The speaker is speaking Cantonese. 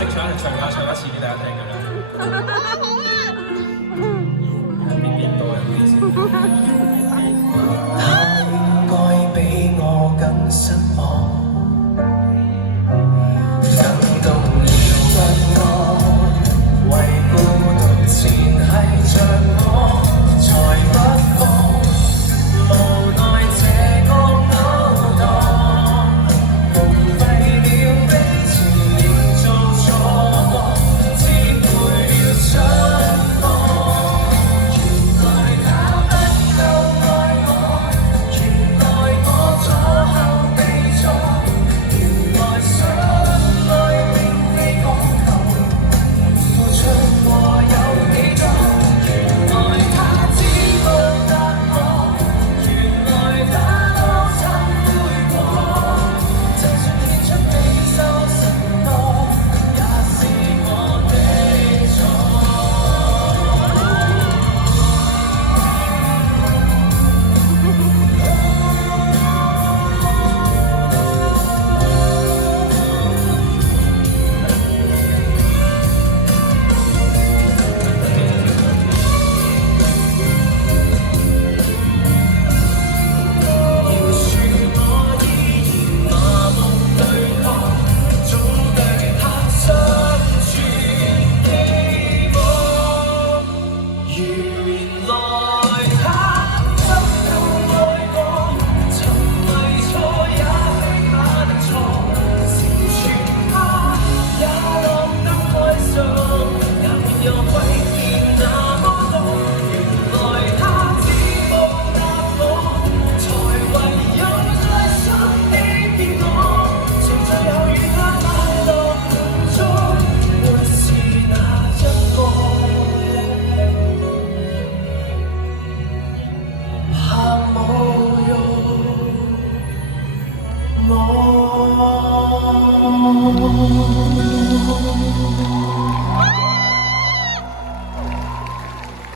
識唱就唱下，唱一次俾大家聽㗎啦。邊度啊？唔好意思。他應該比我更失望，感動了不安，為孤獨纏繫着我，才不放。無奈這個勾當，無費了悲情，連做錯覺，只配了雙方。原來他不夠愛我，原來我左後被錯，原來相愛並非講求付出過有幾多，原來他知道答我，原來他都慚愧過，就算獻出未受承諾，也是我的錯。要說我依然麻木對抗，總對他心存希望。原來他不夠愛我，曾為錯也非他的錯，成全他也樂得開心，也沒有虧欠那麼多。原來他只報答我，才唯有在心裏變我，從最後與他快樂滿足，會是哪一個？怕侮辱我。